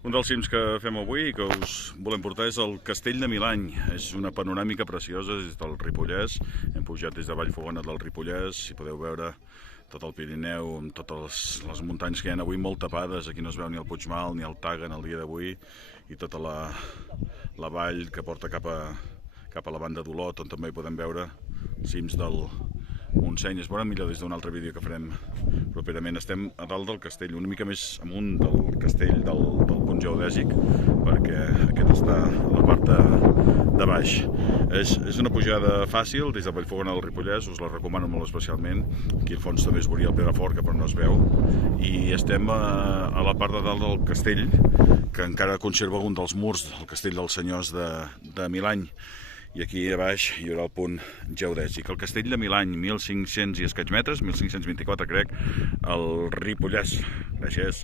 Un dels cims que fem avui i que us volem portar és el Castell de Milany. És una panoràmica preciosa des del Ripollès. Hem pujat des de Vallfogona del Ripollès i podeu veure tot el Pirineu amb totes les muntanyes que hi ha avui molt tapades. Aquí no es veu ni el Puigmal ni el Taga en el dia d'avui i tota la vall que porta cap a la banda d'Olot, on també hi podem veure cims del Montseny. Es veurà millor des d'un altre vídeo que farem properament. Estem a dalt del castell, una mica més amunt del castell del punt geodèsic, perquè aquest està a la part de baix. És una pujada fàcil des de Vallfogona del Ripollès, us la recomano molt especialment. Aquí al fons també es veuria el Perafort, que però no es veu. I estem a la part de dalt del castell, que encara conserva un dels murs del castell dels senyors de Milany. I aquí a baix hi haurà el punt geodèsic. El castell de Milany, 1.500 i escaig metres, 1.524 crec, el Ripollès. Gràcies.